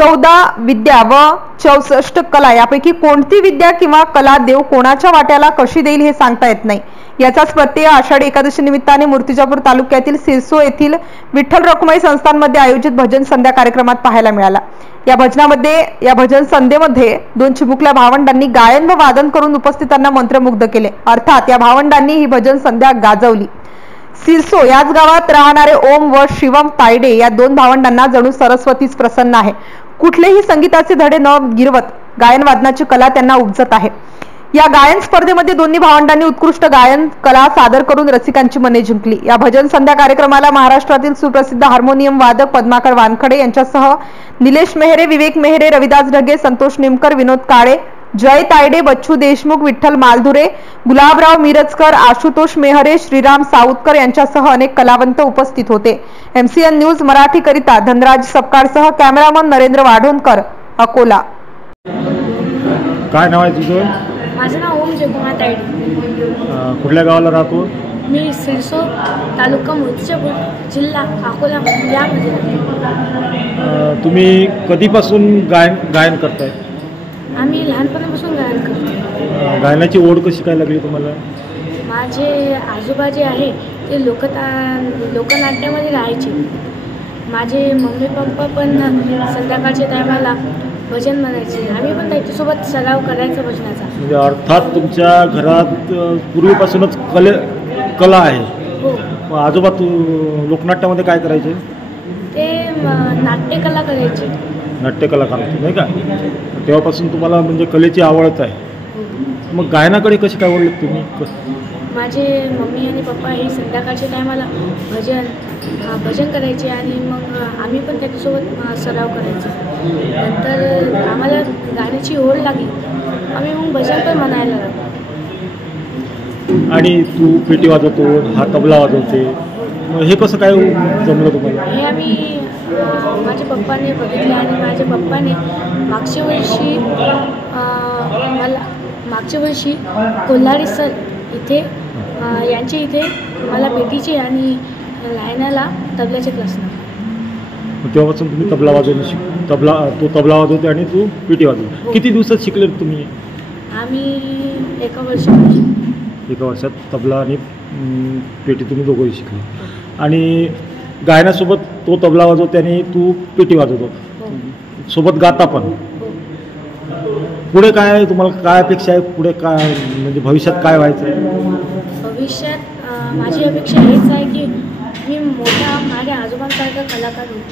14 विद्या व 64 कला यापैकी कोणती विद्या किंवा कला देव कोणाच्या वाट्याला कशी देईल हे सांगता येत नाही। याचाच प्रत्यय आषाढी एकादशी निमित्ताने मूर्तिजापूर तालुक्यातील सिरसो येथील विठ्ठल रखुमाई संस्थांमध्ये आयोजित भजन संध्या कार्यक्रमात पाहायला मिळाला। या भजन संध्येमध्ये 2 चिमुकल्या भावंडांनी गायन व वादन करून उपस्थितांना मंत्रमुग्ध केले। अर्थात या भावंडांनी ही भजन संध्या गाजवली। सिरसो याच गावात राहणारे ओम व शिवम तायडे या 2 भावंडांना जणू सरस्वतीच प्रसन्न आहे। कुठलेही संगीताचे धडे न गिरवत गायन वादनाची कला त्यांना उपजत आहे। या गायन स्पर्धेमध्ये दोन्ही भावंडांनी उत्कृष्ट गायन कला सादर करून रसिकांची मने जिंकली। या भजन संध्या कार्यक्रमाला महाराष्ट्रातील सुप्रसिद्ध हार्मोनियम वादक पद्माकर वानखडे यांच्यासह निलेश मेहरे, विवेक मेहरे, रविदास ढगे, संतोष निमकर, विनोद काळे, जय तायडे, बच्चू देशमुख, विठ्ठल मालधुरे, गुलाबराव मिरजकर, आशुतोष मेहरे, श्रीराम साऊतकर यांच्यासह अनेक कलावंत उपस्थित होते। MCN न्यूज मराठी करिता धनराज सपकाळसह कॅमेरामन नरेंद्र वाढोणकर, अकोला। काय नाव आहे तुझं? माझं नाव ओम जयकुमार तायडे। कुठल्या गावाला राहतो? मी सिरसो, तालुका मूर्तिजापूर, जिल्हा अकोला यामध्ये राहतो। तुम्ही कधीपासून गायन करताय? आम्ही लहानपणापासून गायन करतो। गायनाची ओढ कशी काय लागली तुम्हाला? माझे आजोबा जे आहे ते लोकनाट्यामध्ये राहायचे। माझे मम्मी पप्पा पण संध्याकाळच्या टायमाला भजन म्हणायचे। आम्ही पण त्याच्यासोबत सराव करायचा भजनाचा। म्हणजे अर्थात तुमच्या घरात पूर्वीपासूनच कला आहे। हो। आजोबा लोकनाट्यामध्ये काय करायचे? ते नाट्यकला करायचे। नाट्यकला करायचे नाही का? तेव्हापासून तुम्हाला म्हणजे कलेची आवडत आहे। मग गायनाकडे कशी काय आवडली तुम्ही? माझे मम्मी आणि पप्पा हे संध्याकाळच्या टायमाला भजन करायचे आणि मग आम्ही पण त्याच्यासोबत सराव करायचो। नंतर आम्हाला गाण्याची ओढ लागली, आम्ही मग भजन पण म्हणायला लागलो। आणि तू पेटी वाजवतो, हा तबला वाजवते, मग हे कसं काय जमलं तुम्हाला? हे आम्ही माझ्या पप्पाने बघितले आणि माझ्या पप्पाने मागच्या वर्षी कोल्हारी सर इथे यांच्या इथे मला पेटीचे आणि लायनाला तबल्याचे क्लास लावले। तेव्हापासून तुम्ही तबला वाजवणे तो तबला वाजवते आणि तू पेटी वाजवते। हो। किती दिवसात शिकले तुम्ही? आम्ही एका वर्षात तबला आणि पेटी तुम्ही दोघंही शिकले। आणि गायनासोबत तो तबला वाजवते आणि तू पेटी वाजवतो। हो। सोबत गाता पण। हो। पुढे काय आहे, तुम्हाला काय अपेक्षा आहे? पुढे काय म्हणजे भविष्यात काय व्हायचं आहे? भविष्यात माझी अपेक्षा हेच आहे की मी मोठा माझ्या आजोबांसारखा कलाकार होईल।